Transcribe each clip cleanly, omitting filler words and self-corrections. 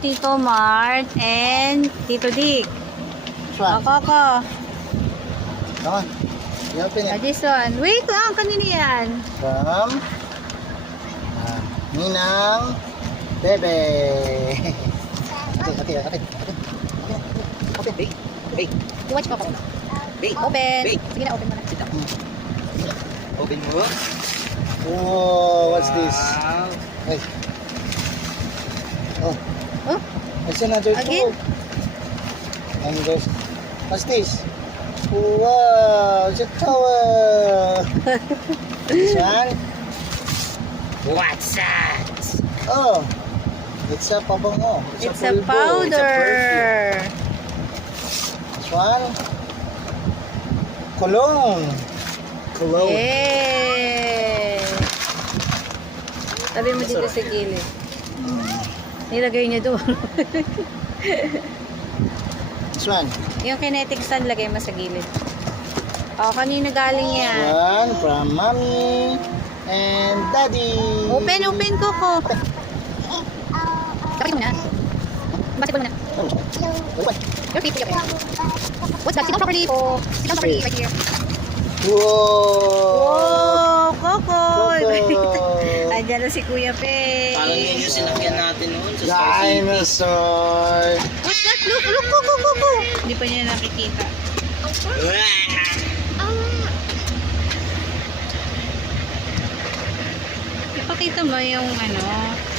Tito Mart and Tito Dick. Which one? Coco. Come on. You open it. This one. Wait lang, kanina yan. From Ninang Bebe. Okay. Open. Bake. You watch Coco. Bake. Open. Bake. Sige na, open mo na. Sit down. Open mo. Oh, what's this? Wait. Oh. Oh, It's another again? tool. And there's, what's this? Wow, it's a towel. This one? What's that? Oh, it's a pabango. It's a pulbo. powder. This one? Cologne. Cologne. Yay! Tabi mo dito sa gilid. Nilagay niya doon. This one? Yung kinetic stand, lagay mo sa gilid. O, kanino galing yan? One from mommy and daddy. Open, Coco. Kapit mo na. Basketball mo na. Your feet, okay. What's that? Sit down properly. Sit down properly right here. Whoa! Oh, Coco. Coco. Andiyan na si Kuya Pe. Parang yun yung sinakyan natin noon sa Star City. Dinosaur! What's that? Look, Coco. Hindi pa niya nakikita. Ipakita mo yung ano,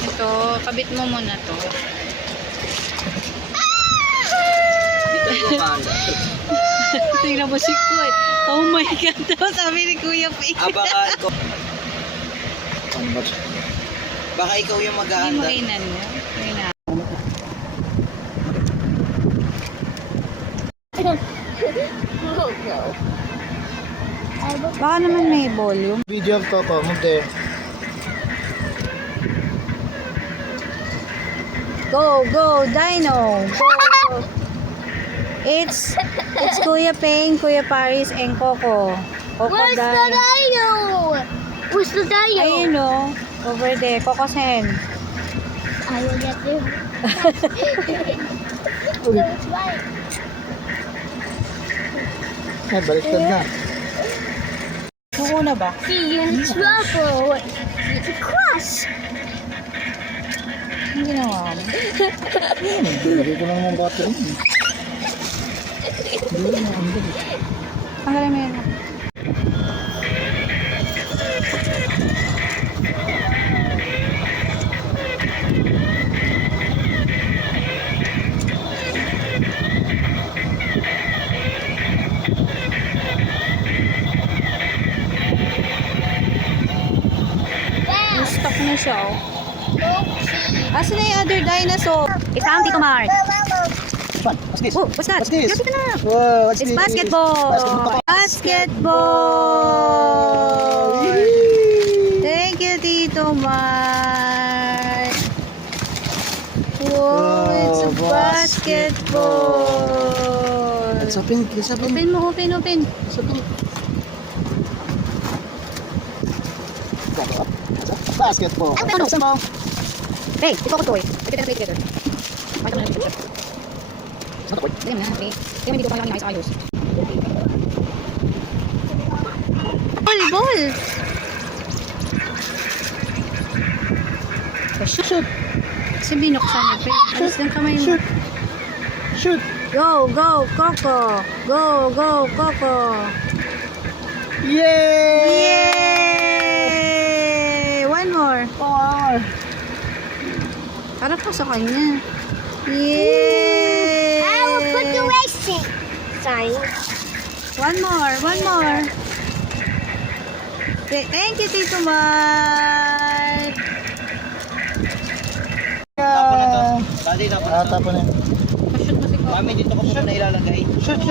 ito, kabit mo muna to. Dito gumanda. Tingnan mo si Kuya. Oh my God, sabi ni Kuya Pe. Baka ikaw yung Hindi mo mag-aanda. kainan niya. Baka naman may volume. Video of Coco, move there. Go, Dino. Go. It's Kuya Peng, Kuya Paris, and Coco. Where's the Dino? Where's the Dino? Ayun o. Over there. Coco's hand. I will get you. That's right. Ay, baliktad na. Suko na ba? See you in trouble. It's a crush. Ang ginawa mo? Hindi ko lang mga battery. Tanggalin mo yun. Stop na siya, oh. Asan na yung other dinosaur? It's found, Tito Mart. What's this? Oh, what's that? What's this? Dito na. Whoa, what's It's this? basketball. Basketball. Thank you, Tito Mart. Whoa, it's a basketball. Let's open. Open mo, open. Let's open. Basketball. Ano? Saan mo? Hey, ito ako toy. Ito na play together. Pakita mo na dito. Dali mo na, play. Dali mo dito kung yung ayos. Ball! Shoot! Kasi binuksan niya, pe. Alis lang kamay mo. Shoot. Go, Coco! Go, Coco! Yay! Yay! One more. Para po sa kanya. Yay! I will put the racing sign. One more. Thank you, Tito Mart. Tapo na to. Daddy, tapo na to. Tapo na. Pa-shoot mo si Coco. Mami, dito ko muna ilalagay. Shoot.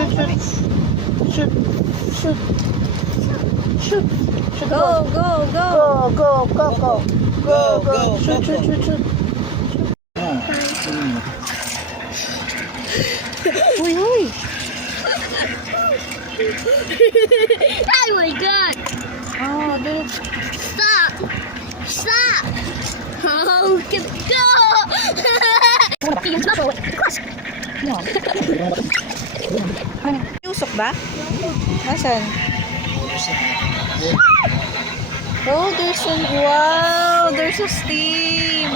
Go. Go, Coco. Go. Shoot. Uy. Oh my God! Oh, dude. Stop! Oh, go! It's not for cross. No. Usok ba? Nasaan? Oh, there's a... Wow! There's a steam!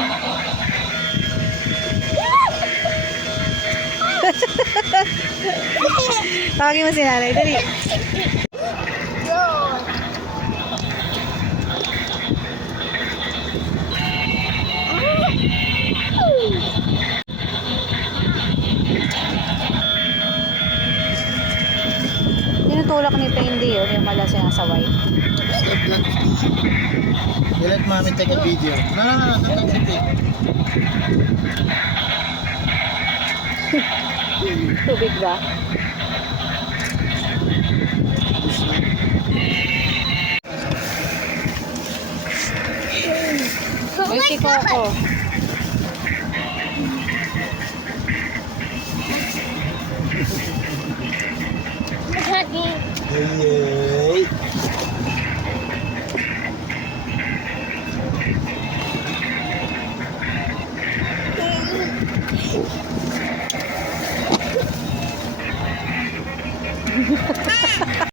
Tawagin mo si nanay. Dali. Tinutulak nito hindi yun. Yung mala sinasaway. Stop that. You let mommy take a video. No, no, no, no, don't take it. Tubig ba? May siko ako. Yay!